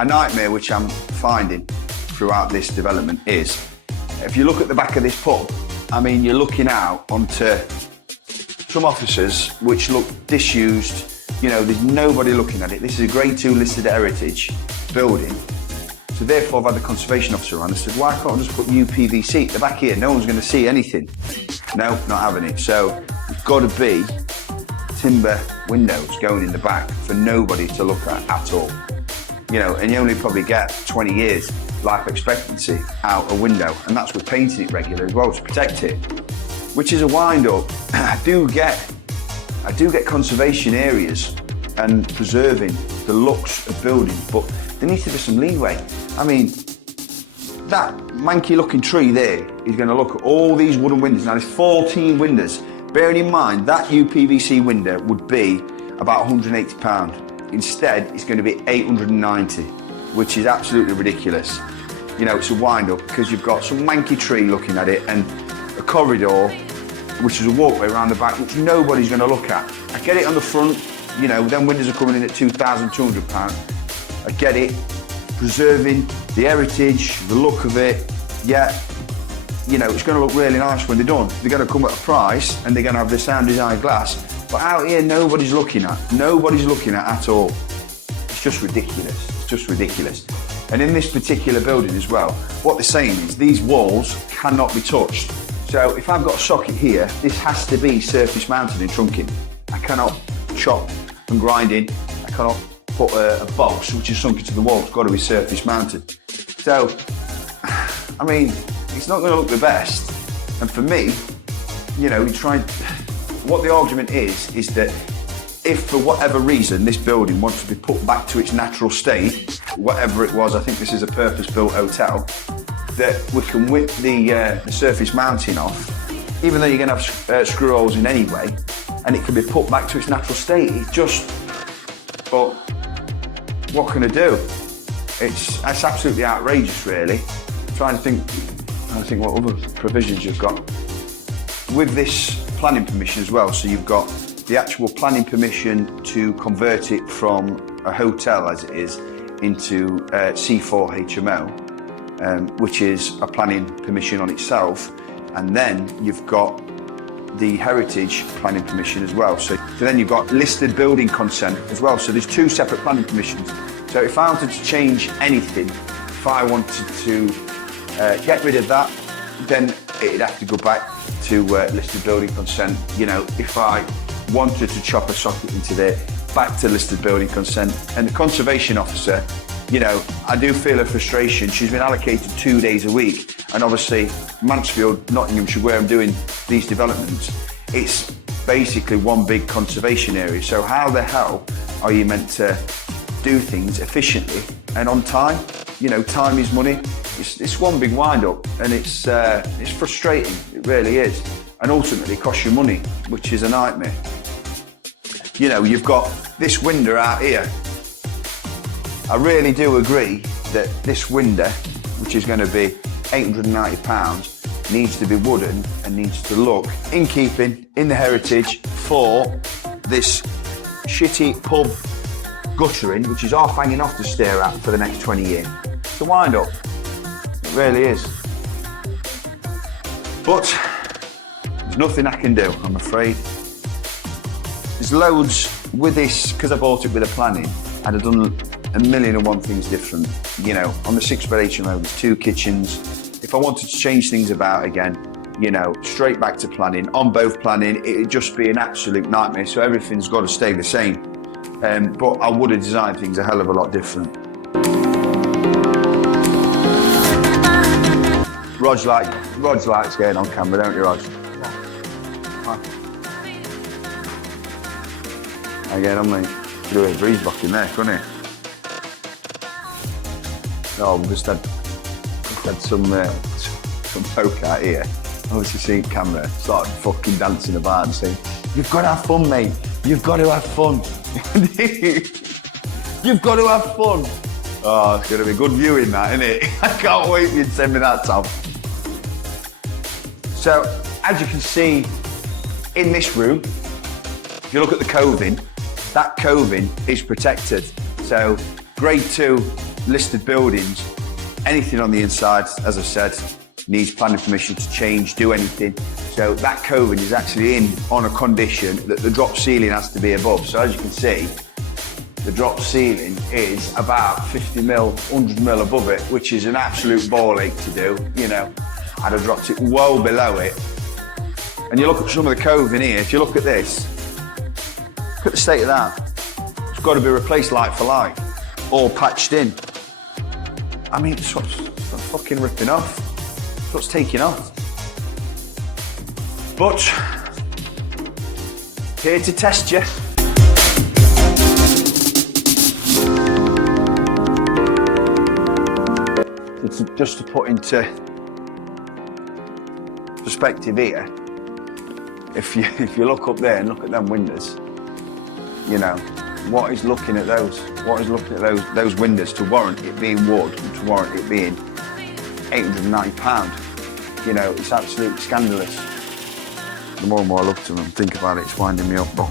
a nightmare which I'm finding throughout this development is, if you look at the back of this pub, I mean, you're looking out onto some offices which look disused. You know, there's nobody looking at it. This is a Grade 2 listed heritage building. So therefore, I've had the conservation officer around and said, why can't I just put new PVC at the back here? No one's going to see anything. No, not having it. So it's got to be timber windows going in the back for nobody to look at all. You know, and you only probably get 20 years life expectancy out a window, and that's with painting it regular as well to protect it, which is a wind up. I do get conservation areas and preserving the looks of buildings, but there needs to be some leeway. I mean, that manky looking tree there is going to look at all these wooden windows. Now there's 14 windows. Bearing in mind that UPVC window would be about £180. Instead, it's going to be £890, which is absolutely ridiculous. You know, it's a wind up because you've got some manky tree looking at it and a corridor, which is a walkway around the back, which nobody's going to look at. I get it on the front, you know, them windows are coming in at £2,200. I get it, preserving the heritage, the look of it, yeah, you know, it's going to look really nice when they're done. They're going to come at a price and they're going to have the sound design glass, but out here nobody's looking at all. It's just ridiculous, it's just ridiculous. And in this particular building as well, what they're saying is these walls cannot be touched. So if I've got a socket here, this has to be surface mounted and trunking. I cannot chop and grind in. I cannot put a box which is sunk into the wall. It's got to be surface mounted. So, I mean, it's not going to look the best. And for me, you know, what the argument is that if for whatever reason this building wants to be put back to its natural state, whatever it was, I think this is a purpose-built hotel, that we can whip the surface mounting off, even though you're going to have screw holes in anyway, and it can be put back to its natural state. It's just, but what can I do? It's absolutely outrageous, really. I'm trying to think what other provisions you've got with this planning permission as well. So you've got the actual planning permission to convert it from a hotel, as it is, into C4 HMO, which is a planning permission on itself, and then you've got the heritage planning permission as well. So then you've got listed building consent as well. So there's two separate planning permissions. So if I wanted to change anything, if I wanted to get rid of that, then it'd have to go back to listed building consent. You know, if I wanted to chop a socket into there, back to listed building consent. And the conservation officer, you know, I do feel her frustration. She's been allocated 2 days a week, and obviously Mansfield, Nottinghamshire, where I'm doing these developments, it's basically one big conservation area. So how the hell are you meant to do things efficiently and on time? You know, time is money. It's one big wind-up, and it's frustrating. It really is, and ultimately costs you money, which is a nightmare. You know, you've got this window out here. I really do agree that this window, which is going to be £890, needs to be wooden and needs to look in keeping, in the heritage, for this shitty pub guttering, which is half hanging off to stare at for the next 20 years. It's a wind up. It really is. But there's nothing I can do, I'm afraid. There's loads with this, because I bought it with a planning, I'd have done a million and one things different. You know, on the 6-bed HMO, there's 2 kitchens. If I wanted to change things about again, you know, straight back to planning, on both planning, it'd just be an absolute nightmare. So everything's got to stay the same. But I would have designed things a hell of a lot different. Rog likes getting on camera, don't you, Rog? Again, I'm like, do a breeze back in there, couldn't he? No, we just had some folk out here. Obviously seeing camera, started fucking dancing about and saying, "You've got to have fun, mate. You've got to have fun. You've got to have fun." Oh, it's going to be good viewing, that, isn't it? I can't wait for you to send me that, Tom. So, as you can see in this room, if you look at the coving, that coving is protected. So, Grade 2 listed buildings, anything on the inside, as I said, needs planning permission to change, do anything. So that coving is actually in on a condition that the drop ceiling has to be above. So as you can see, the drop ceiling is about 50 mil, 100 mil above it, which is an absolute ball ache to do. You know, I'd have dropped it well below it. And you look at some of the coving here, if you look at this, look at the state of that. It's got to be replaced like for like, or patched in. I mean, it's what's fucking ripping off. It's what's taking off. But, here to test you. Just to put into perspective here, if you look up there and look at them windows, you know, what is looking at those? What is looking at those windows to warrant it being wood and to warrant it being £809? You know, it's absolutely scandalous. The more and more I look at them and think about it, it's winding me up. But